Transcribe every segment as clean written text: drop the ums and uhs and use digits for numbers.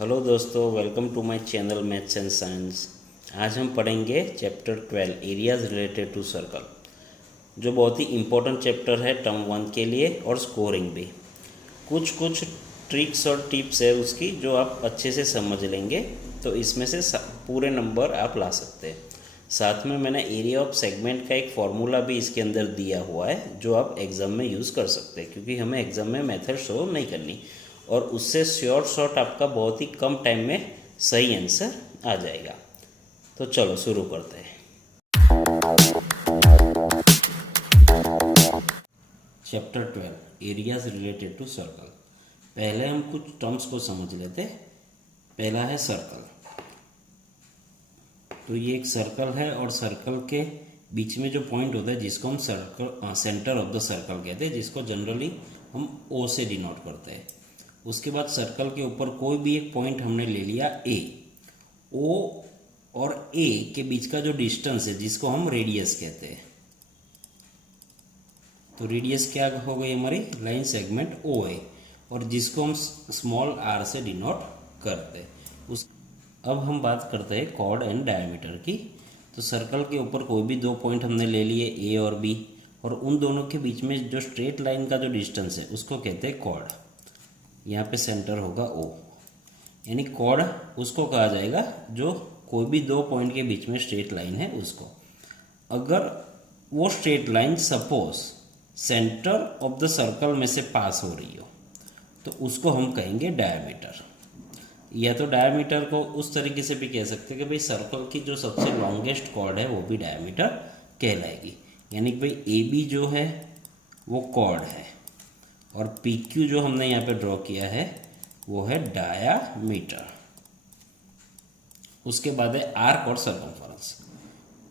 Hello दोस्तों, welcome to my channel maths and science. आज हम पढ़ेंगे chapter 12 areas related to circle, जो बहुत ही इम्पोर्टेंट चैप्टर है टर्म 1 के लिए और स्कोरिंग भी। कुछ कुछ ट्रिक्स और टिप्स है उसकी जो आप अच्छे से समझ लेंगे तो इसमें से पूरे नंबर आप ला सकते हैं। साथ में मैंने एरिया ऑफ सेगमेंट का एक फॉर्मूला भी इसके अंदर दिया हुआ है जो आप एग्ज़ाम में यूज़ कर सकते हैं, क्योंकि हमें एग्ज़ाम में मेथड शो नहीं करनी और उससे शॉर्ट आपका बहुत ही कम टाइम में सही आंसर आ जाएगा। तो चलो शुरू करते हैं। Chapter 12 areas related to circle. पहले हम कुछ टर्म्स को समझ लेते हैं। पहला है सर्कल। तो ये एक सर्कल है और सर्कल के बीच में जो पॉइंट होता है जिसको हम circle centre of the circle कहते हैं, जिसको जनरली हम ओ से डिनोट करते हैं। उसके बाद सर्कल के ऊपर कोई भी एक पॉइंट हमने ले लिया ए। ओ और ए के बीच का जो डिस्टेंस है जिसको हम रेडियस कहते हैं। तो रेडियस क्या हो गई हमारी लाइन सेगमेंट ओ है और जिसको हम स्मॉल आर से डिनोट करते हैं। अब हम बात करते हैं कॉर्ड एंड डायमीटर की। तो सर्कल के ऊपर कोई भी दो पॉइंट हमने ले लिए ए और बी, और उन दोनों के बीच में जो स्ट्रेट लाइन का जो डिस्टेंस है उसको कहते हैं कॉर्ड। यहाँ पे सेंटर होगा ओ, यानी कॉर्ड उसको कहा जाएगा जो कोई भी दो पॉइंट के बीच में स्ट्रेट लाइन है उसको। अगर वो straight line suppose centre of the circle में से पास हो रही हो तो उसको हम कहेंगे डायमीटर। या तो डायमीटर को उस तरीके से भी कह सकते हैं कि भाई सर्कल की जो सबसे लॉन्गेस्ट कॉर्ड है वो भी डायमीटर कहलाएगी। यानी कि भाई ए बी जो है वो कॉर्ड है और पी क्यू जो हमने यहाँ पे ड्रॉ किया है वो है डायामीटर। उसके बाद है आर्क और सर्कमफरेंस।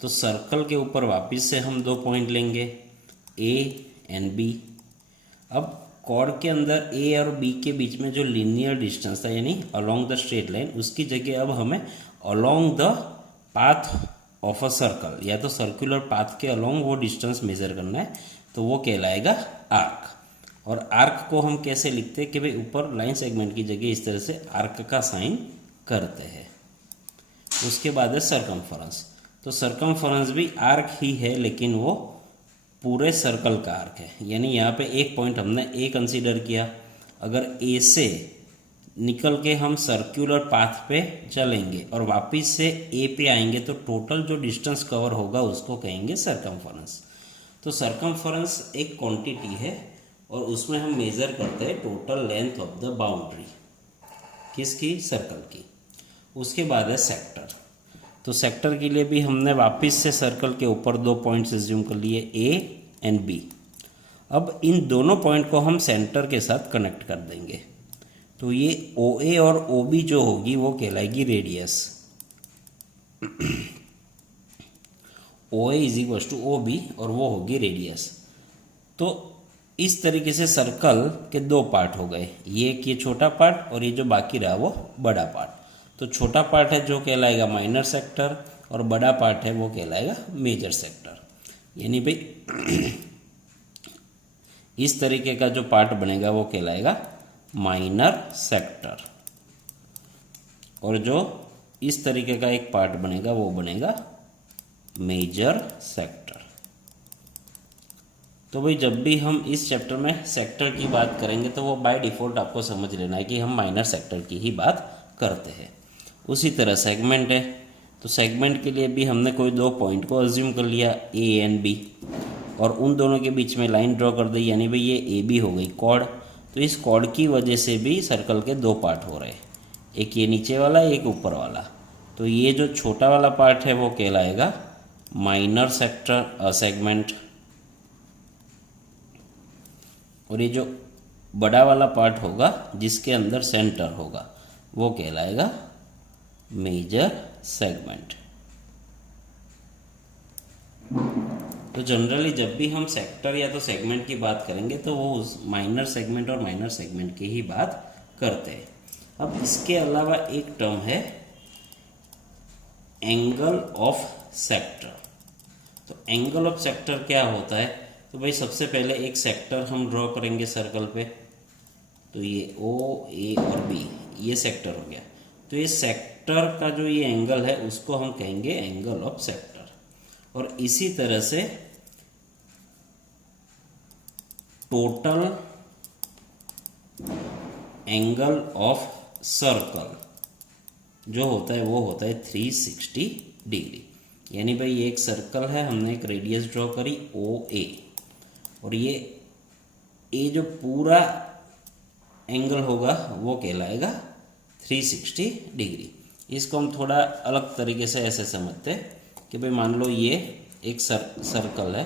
तो सर्कल के ऊपर वापस से हम दो पॉइंट लेंगे ए एंड बी। अब कॉर्ड के अंदर ए और बी के बीच में जो लीनियर डिस्टेंस था यानी अलोंग द स्ट्रेट लाइन, उसकी जगह अब हमें along the path of a circle या तो सर्कुलर पाथ के अलोंग वो डिस्टेंस मेजर करना है, तो वो कहलाएगा आर्क। और आर्क को हम कैसे लिखते हैं कि भाई ऊपर लाइन सेगमेंट की जगह इस तरह से आर्क का साइन करते हैं। उसके बाद है सरकमफरेंस। तो सरकमफरेंस भी आर्क ही है लेकिन वो पूरे सर्कल का आर्क है। यानी यहाँ पे एक पॉइंट हमने ए कंसीडर किया, अगर ए से निकल के हम सर्कुलर पाथ पे चलेंगे और वापस से ए पे आएंगे तो टोटल जो डिस्टेंस कवर होगा उसको कहेंगे सरकमफरेंस। तो सरकमफरेंस एक क्वांटिटी है और उसमें हम मेज़र करते हैं total length of the boundary, किसकी, सर्कल की। उसके बाद है सेक्टर। तो सेक्टर के लिए भी हमने वापस से सर्कल के ऊपर दो पॉइंट्स एज्यूम कर लिए ए एंड बी। अब इन दोनों पॉइंट को हम सेंटर के साथ कनेक्ट कर देंगे। तो ये ओ ए और ओ बी जो होगी वो कहलाएगी radius. O A is equal to O B और वो होगी रेडियस। तो इस तरीके से सर्कल के दो पार्ट हो गए, ये छोटा पार्ट और ये जो बाकी रहा वो बड़ा पार्ट। तो छोटा पार्ट है जो कहलाएगा माइनर सेक्टर और बड़ा पार्ट है वो कहलाएगा मेजर सेक्टर। यानी भाई इस तरीके का जो पार्ट बनेगा वो कहलाएगा माइनर सेक्टर और जो इस तरीके का एक पार्ट बनेगा वो बनेगा मेजर सेक्टर। तो भाई जब भी हम इस चैप्टर में सेक्टर की बात करेंगे तो वो बाय डिफ़ॉल्ट आपको समझ लेना है कि हम माइनर सेक्टर की ही बात करते हैं। उसी तरह सेगमेंट है, तो सेगमेंट के लिए भी हमने कोई दो पॉइंट को अज्यूम कर लिया ए एंड बी और उन दोनों के बीच में लाइन ड्रॉ कर दी, यानी भाई ये ए बी हो गई कॉर्ड। तो इस कॉर्ड की वजह से भी सर्कल के दो पार्ट हो रहे हैं, एक ये नीचे वाला एक ऊपर वाला। तो ये जो छोटा वाला पार्ट है वो कहलाएगा माइनर सेक्टर सेगमेंट और ये जो बड़ा वाला पार्ट होगा जिसके अंदर सेंटर होगा वो कहलाएगा मेजर सेगमेंट। तो जनरली जब भी हम सेक्टर या तो सेगमेंट की बात करेंगे तो वो उस माइनर सेगमेंट और माइनर सेगमेंट की ही बात करते हैं। अब इसके अलावा एक टर्म है एंगल ऑफ सेक्टर। तो एंगल ऑफ सेक्टर क्या होता है? तो भाई सबसे पहले एक सेक्टर हम ड्रॉ करेंगे सर्कल पे। तो ये ओ ए और बी ये सेक्टर हो गया। तो ये सेक्टर का जो ये एंगल है उसको हम कहेंगे एंगल ऑफ सेक्टर। और इसी तरह से टोटल एंगल ऑफ सर्कल जो होता है वो होता है 360 डिग्री। यानी भाई एक सर्कल है, हमने एक रेडियस ड्रॉ करी ओ ए, और ये ए जो पूरा एंगल होगा वो कहलाएगा 360 डिग्री। इसको हम थोड़ा अलग तरीके से ऐसे समझते हैं कि भाई मान लो ये एक सर्कल है,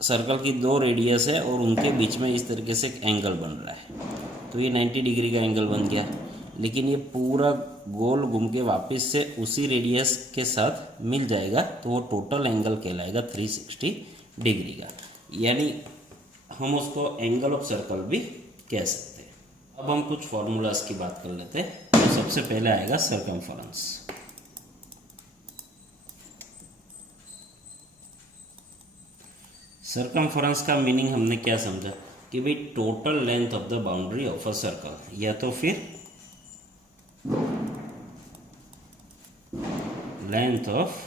सर्कल की दो रेडियस है और उनके बीच में इस तरीके से एक एंगल बन रहा है, तो ये 90 डिग्री का एंगल बन गया। लेकिन ये पूरा गोल घूम के वापस से उसी रेडियस के साथ मिल जाएगा, तो वो टोटल एंगल कहलाएगा 360 डिग्री का। यानी हम उसको एंगल ऑफ सर्कल भी कह सकते हैं। अब हम कुछ फॉर्मूलाज की बात कर लेते हैं। तो सबसे पहले आएगा सर्कमफरेंस। सर्कमफरेंस का मीनिंग हमने क्या समझा कि भाई total length of the boundary of a circle, या तो फिर length of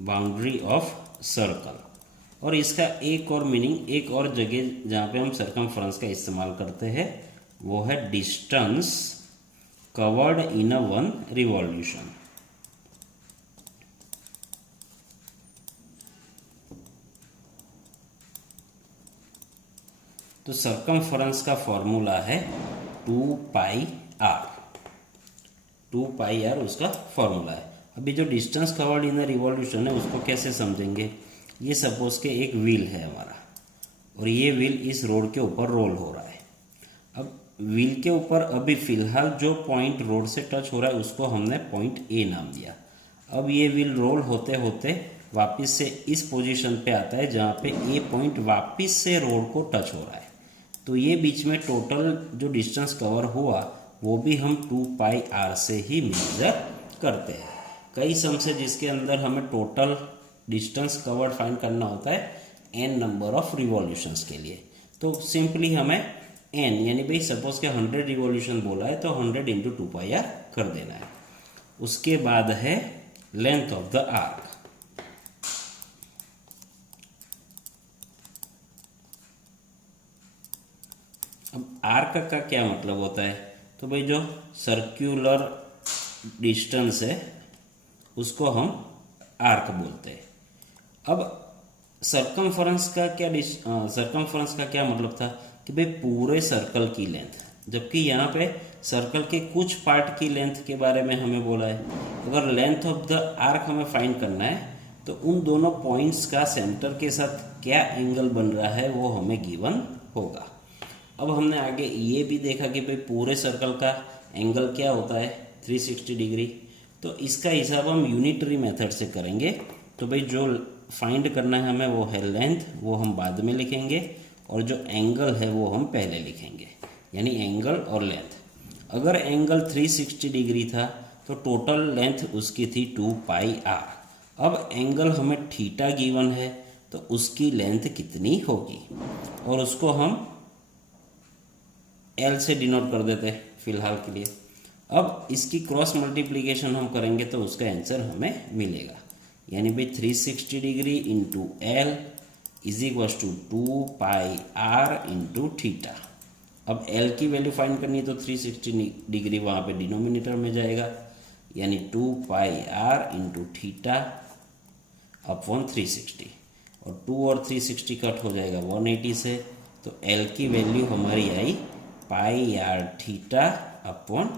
boundary of circle. और इसका एक और मीनिंग, एक और जगह जहाँ पे हम सर्कमफरेंस का इस्तेमाल करते हैं वो है distance covered in a one revolution. तो सर्कमफरेंस का फॉर्मूला है 2 पाई आर। 2 पाई आर उसका फॉर्मूला है। अभी जो distance covered in a revolution है उसको कैसे समझेंगे। ये सपोज के एक व्हील है हमारा, और ये व्हील इस रोड के ऊपर रोल हो रहा है। अब व्हील के ऊपर अभी फिलहाल जो पॉइंट रोड से टच हो रहा है उसको हमने पॉइंट ए नाम दिया। अब ये व्हील रोल होते होते वापस से इस पोजीशन पे आता है जहाँ पे ए पॉइंट वापस से रोड को टच हो रहा है। तो ये बीच में टोटल जो डिस्टेंस कवर हुआ वो भी हम 2 पाई आर से ही मेजर करते हैं। कई सम्स है जिसके अंदर हमें टोटल डिस्टेंस कवर्ड फाइंड करना होता है n नंबर ऑफ रिवॉल्यूशंस के लिए। तो सिंपली हमें n यानी भाई सपोज के 100 रिवॉल्यूशन बोला है तो 100 इंटू 2 पाई आर कर देना है। उसके बाद है लेंथ ऑफ द आर्क। अब आर्क का क्या मतलब होता है, तो भाई जो सर्क्यूलर डिस्टेंस है उसको हम आर्क बोलते हैं। अब सर्कमफरेंस का क्या मतलब था कि भाई पूरे सर्कल की लेंथ, जबकि यहाँ पे सर्कल के कुछ पार्ट की लेंथ के बारे में हमें बोला है। अगर लेंथ ऑफ द आर्क हमें फाइंड करना है तो उन दोनों पॉइंट्स का सेंटर के साथ क्या एंगल बन रहा है वो हमें गिवन होगा। अब हमने आगे ये भी देखा कि भाई पूरे सर्कल का एंगल क्या होता है 360 डिग्री। तो इसका हिसाब हम यूनिटरी मेथड से करेंगे। तो भाई जो फाइंड करना है हमें वो है लेंथ, वो हम बाद में लिखेंगे, और जो एंगल है वो हम पहले लिखेंगे, यानी एंगल और लेंथ। अगर एंगल 360 डिग्री था तो टोटल लेंथ उसकी थी 2 पाई आर। अब एंगल हमें थीटा गिवन है तो उसकी लेंथ कितनी होगी, और उसको हम एल से डिनोट कर देते हैं फिलहाल के लिए। अब इसकी क्रॉस मल्टीप्लिकेशन हम करेंगे तो उसका आंसर हमें मिलेगा, यानी भाई 360 degree into L is equal to 2 pi r into theta. अब एल की वैल्यू फाइंड करनी है तो 360 डिग्री वहाँ पे डिनोमिनेटर में जाएगा, यानी 2 pi r into theta upon 360, और 2 और 360 कट हो जाएगा 180 से। तो एल की वैल्यू हमारी आई पाई आर थीटा अपॉन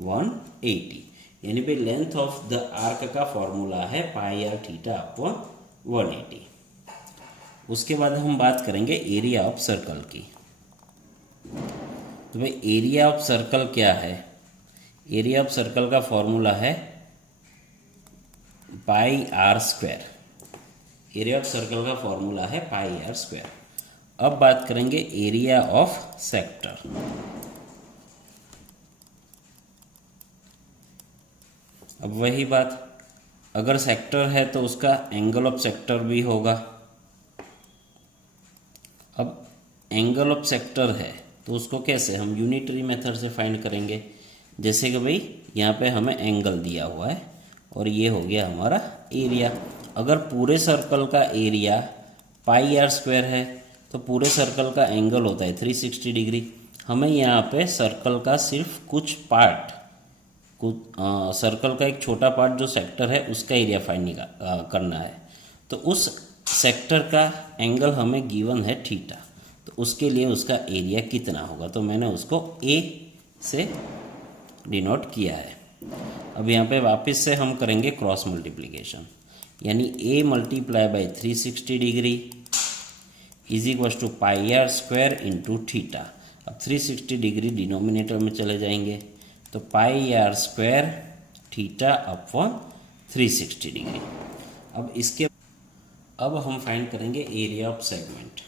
180, यानी भाई लेंथ ऑफ द आर्क का फॉर्मूला है पाई आर थीटा अपॉन 180। उसके बाद हम बात करेंगे एरिया ऑफ सर्कल की। तो भाई एरिया ऑफ सर्कल क्या है। एरिया ऑफ सर्कल का फॉर्मूला है pi r square. Area of circle का फॉर्मूला है पाई आर स्क्वायर। अब बात करेंगे एरिया ऑफ सेक्टर। अब वही बात, अगर सेक्टर है तो उसका एंगल ऑफ सेक्टर भी होगा। अब एंगल ऑफ सेक्टर है तो उसको कैसे हम यूनिटरी मेथड से फाइंड करेंगे। जैसे कि भाई यहाँ पे हमें एंगल दिया हुआ है और ये हो गया हमारा एरिया। अगर पूरे सर्कल का एरिया पाई आर स्क्वायर है तो पूरे सर्कल का एंगल होता है 360 डिग्री। हमें यहाँ पे सर्कल का सिर्फ कुछ पार्ट, सर्कल का एक छोटा पार्ट जो सेक्टर है उसका एरिया फाइंड करना है। तो उस सेक्टर का एंगल हमें गिवन है थीटा, तो उसके लिए उसका एरिया कितना होगा, तो मैंने उसको ए से डिनोट किया है। अब यहाँ पे वापस से हम करेंगे क्रॉस मल्टीप्लिकेशन, यानी a multiply by 360 degree is equal to pi r square into theta. अब 360 डिग्री डिनोमिनेटर में चले जाएंगे तो pi r square theta upon 360 degree. अब हम फाइंड करेंगे एरिया ऑफ सेगमेंट।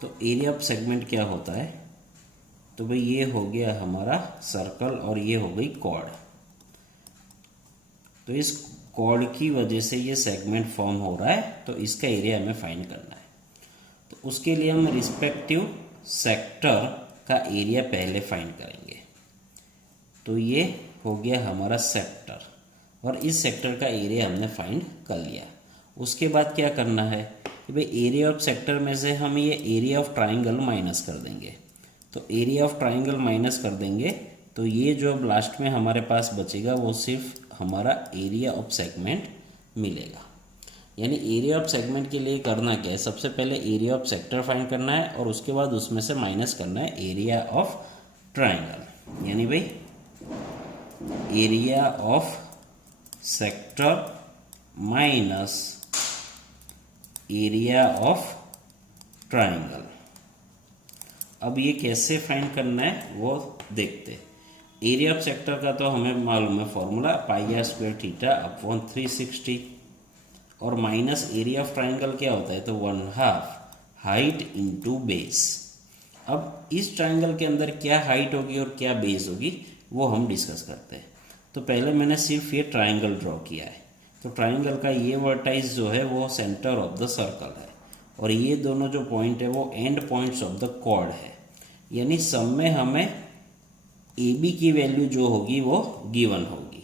तो एरिया ऑफ सेगमेंट क्या होता है, तो भाई ये हो गया हमारा सर्कल और ये हो गई कॉर्ड। तो इस कॉर्ड की वजह से ये सेगमेंट फॉर्म हो रहा है, तो इसका एरिया हमें फाइंड करना है। तो उसके लिए हम रिस्पेक्टिव सेक्टर का एरिया पहले फाइंड करेंगे। तो ये हो गया हमारा सेक्टर और इस सेक्टर का एरिया हमने फाइंड कर लिया। उसके बाद क्या करना है कि भाई एरिया ऑफ सेक्टर में से हम ये एरिया ऑफ ट्राइंगल माइनस कर देंगे। तो एरिया ऑफ ट्राइंगल माइनस कर देंगे तो ये जो अब लास्ट में हमारे पास बचेगा वो सिर्फ हमारा एरिया ऑफ सेगमेंट मिलेगा। यानी एरिया ऑफ सेगमेंट के लिए करना क्या है, सबसे पहले एरिया ऑफ सेक्टर फाइंड करना है और उसके बाद उसमें से माइनस करना है एरिया ऑफ ट्राइंगल। यानी भाई area of sector minus area of triangle. अब ये कैसे फाइंड करना है वो देखते हैं। एरिया ऑफ सेक्टर का तो हमें मालूम है formula, pi r square theta upon 360 और माइनस एरिया ऑफ ट्राइंगल क्या होता है, तो 1/2 हाइट इंटू बेस। अब इस ट्राइंगल के अंदर क्या हाइट होगी और क्या बेस होगी वो हम डिस्कस करते हैं। तो पहले मैंने सिर्फ ये ट्राइंगल ड्रॉ किया है। तो ट्राइंगल का ये वर्टाइस जो है वो सेंटर ऑफ द सर्कल है और ये दोनों जो पॉइंट है वो end points of the chord है। यानी सब में हमें ए बी की वैल्यू जो होगी वो गिवन होगी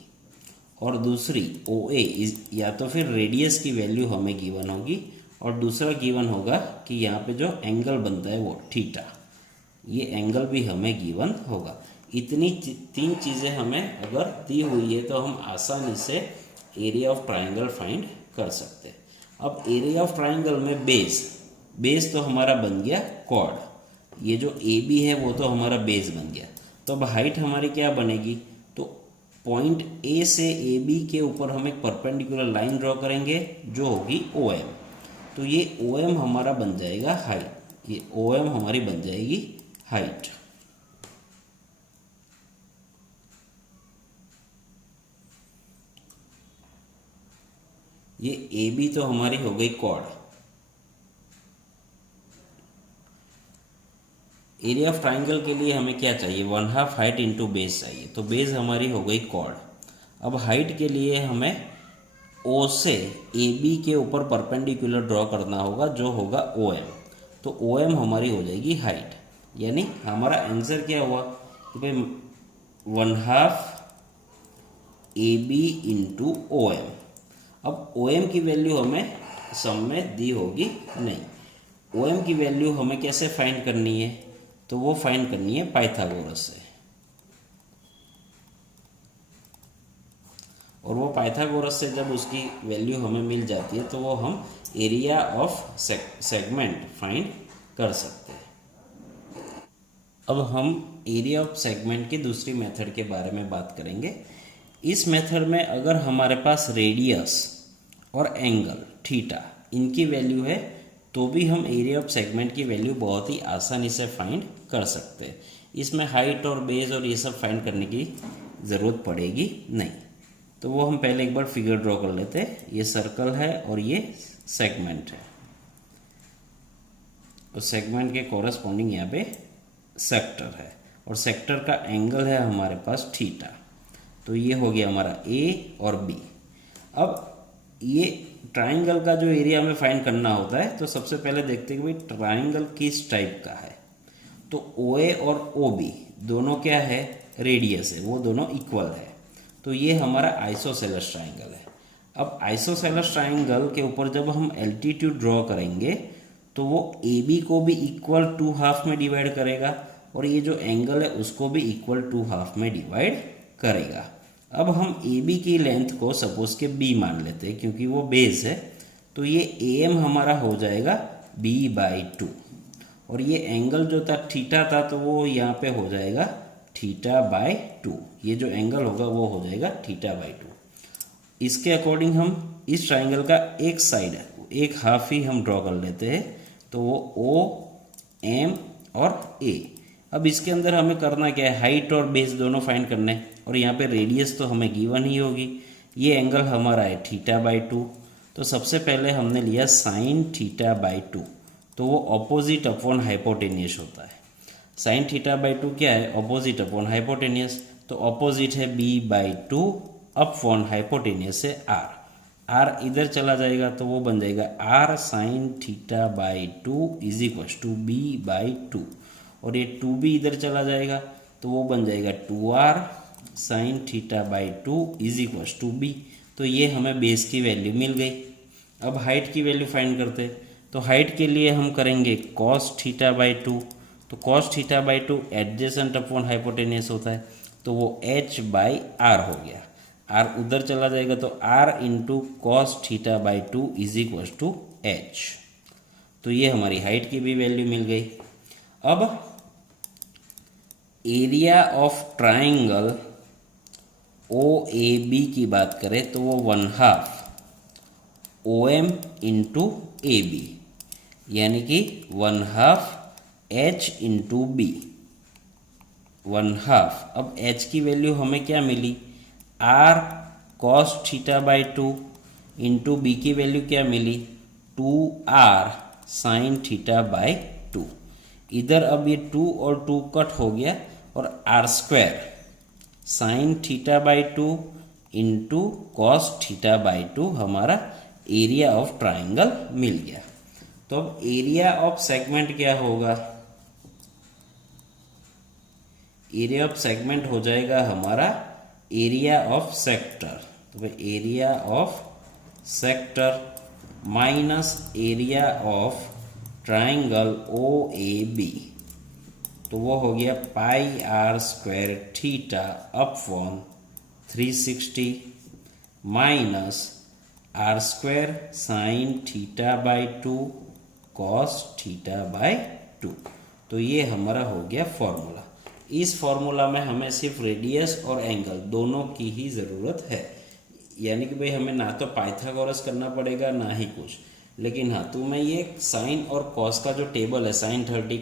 और दूसरी ओ ए या तो फिर रेडियस की वैल्यू हमें गिवन होगी और दूसरा गिवन होगा कि यहाँ पे जो एंगल बनता है वो थीटा, ये एंगल भी हमें गिवन होगा। इतनी तीन चीज़ें हमें अगर दी हुई है तो हम आसानी से एरिया ऑफ ट्राइंगल फाइंड कर सकते हैं। अब एरिया ऑफ ट्राइंगल में बेस तो हमारा बन गया कॉर्ड, ये जो ए बी है वो तो हमारा बेस बन गया। तो अब हाइट हमारी क्या बनेगी, तो पॉइंट ए से ए बी के ऊपर हम एक परपेंडिकुलर लाइन ड्रॉ करेंगे जो होगी ओ एम। तो ये ओ एम हमारा बन जाएगा हाइट, ये ओ एम हमारी बन जाएगी हाइट। ये ए बी तो हमारी हो गई कॉर्ड। एरिया ऑफ ट्राइंगल के लिए हमें क्या चाहिए, 1/2 हाइट इंटू बेस चाहिए। तो बेस हमारी हो गई कॉर्ड। अब हाइट के लिए हमें ओ से ए बी के ऊपर परपेंडिकुलर ड्रॉ करना होगा जो होगा ओ एम। तो ओ एम हमारी हो जाएगी हाइट। यानी हमारा आंसर क्या हुआ कि भाई 1/2 A B into O M. अब ओ एम की वैल्यू हमें सम में दी होगी नहीं। ओ एम की वैल्यू हमें कैसे फाइंड करनी है, तो वो फाइंड करनी है पाइथागोरस से। और वो पाइथागोरस से जब उसकी वैल्यू हमें मिल जाती है तो वो हम एरिया ऑफ सेगमेंट फाइंड कर सकते हैं। अब हम एरिया ऑफ सेगमेंट की दूसरी मेथड के बारे में बात करेंगे। इस मेथड में अगर हमारे पास रेडियस और एंगल थीटा इनकी वैल्यू है तो भी हम एरिया ऑफ सेगमेंट की वैल्यू बहुत ही आसानी से फाइंड कर सकते हैं। इसमें हाइट और बेस और ये सब फाइंड करने की ज़रूरत पड़ेगी नहीं। तो वो हम पहले एक बार फिगर ड्रॉ कर लेते हैं। ये सर्कल है और ये सेगमेंट है। तो सेगमेंट के कॉरस्पॉन्डिंग यहाँ पे सेक्टर है और सेक्टर का एंगल है हमारे पास थीटा। तो ये हो गया हमारा ए और बी। अब ये ट्राइंगल का जो एरिया हमें फाइंड करना होता है तो सबसे पहले देखते हैं कि भाई ट्राइंगल किस टाइप का है। तो OA और OB दोनों क्या है, रेडियस है, वो दोनों इक्वल है। तो ये हमारा आइसोसेलेस ट्राइंगल है। अब आइसोसेलेस ट्राइंगल के ऊपर जब हम एल्टीट्यूड ड्रॉ करेंगे तो वो AB को भी इक्वल 2 हाफ में डिवाइड करेगा और ये जो एंगल है उसको भी इक्वल 2 हाफ में डिवाइड करेगा। अब हम AB की लेंथ को सपोज के B मान लेते हैं क्योंकि वो बेस है, तो ये AM हमारा हो जाएगा B/2 और ये एंगल जो था थीटा था तो वो यहाँ पे हो जाएगा θ/2। ये जो एंगल होगा वो हो जाएगा θ/2। इसके अकॉर्डिंग हम इस ट्राइंगल का एक साइड एक हाफ ही हम ड्रॉ कर लेते हैं, तो वो OM और A। अब इसके अंदर हमें करना क्या है, हाइट और बेस दोनों फाइंड करने हैं और यहाँ पे रेडियस तो हमें गिवन ही होगी। ये एंगल हमारा है θ/2, तो सबसे पहले हमने लिया sin θ/2, तो वो ऑपोजिट अपॉन हाइपोटेनियस होता है। sin θ/2 क्या है, ऑपोजिट अपॉन हाइपोटेनियस, तो ऑपोजिट है B/2 अपॉन हाइपोटेनियस है R इधर चला जाएगा तो वो बन जाएगा R sin θ/2 is equal to B/2 और ये 2B इधर चला जाएगा तो वो बन जाएगा 2R sin θ/2 is equal to B। तो ये हमें बेस की वैल्यू मिल गई। अब हाइट की वैल्यू फाइंड करते हैं, तो हाइट के लिए हम करेंगे cos θ/2, तो cos θ/2 एडजेसेंट अपॉन हाइपोटेनियस होता है, तो वो H/R हो गया। R उधर चला जाएगा तो R into cos θ/2 is equal to H। तो ये हमारी हाइट की भी वैल्यू मिल गई। अब एरिया ऑफ ट्राइंगल OAB की बात करें तो वो 1/2 OM इंटू AB, यानी कि 1/2 H इंटू B, 1/2। अब H की वैल्यू हमें क्या मिली, R cos θ/2 इंटू B की वैल्यू क्या मिली, 2R sin θ/2। इधर अब ये 2 और 2 कट हो गया और R² sin θ/2 इंटू cos θ/2 हमारा एरिया ऑफ ट्राइंगल मिल गया। तो अब एरिया ऑफ सेगमेंट क्या होगा, एरिया ऑफ सेगमेंट हो जाएगा हमारा एरिया ऑफ सेक्टर। तो भाई area of sector minus area of triangle OAB, तो वो हो गया πr² theta upon 360 minus R² sin θ/2 cos θ/2। तो ये हमारा हो गया फॉर्मूला। इस फॉर्मूला में हमें सिर्फ रेडियस और एंगल दोनों की ही ज़रूरत है, यानी कि भाई हमें ना तो पाइथागोरस करना पड़ेगा ना ही कुछ, लेकिन हाँ तुम्हें ये साइन और कॉस का जो टेबल है sin 30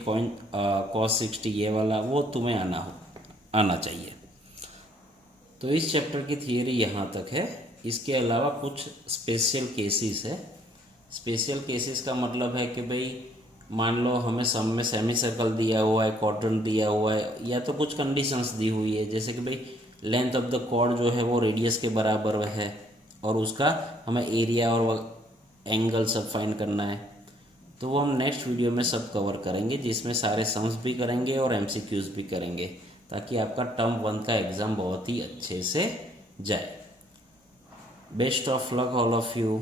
cos 60 ये वाला वो तुम्हें आना चाहिए। तो इस चैप्टर की थियरी यहाँ तक है। इसके अलावा कुछ स्पेशल केसेस है। स्पेशल केसेस का मतलब है कि भाई मान लो हमें सम में सेमी सर्कल दिया हुआ है, क्वाड्रेंट दिया हुआ है, या तो कुछ कंडीशंस दी हुई है, जैसे कि भाई लेंथ ऑफ द कॉर्ड जो है वो रेडियस के बराबर है और उसका हमें एरिया और एंगल सब फाइंड करना है। तो वो हम नेक्स्ट वीडियो में सब कवर करेंगे, जिसमें सारे सम्स भी करेंगे और MCQs भी करेंगे, ताकि आपका टर्म 1 का एग्ज़ाम बहुत ही अच्छे से जाए। Best of luck all of you.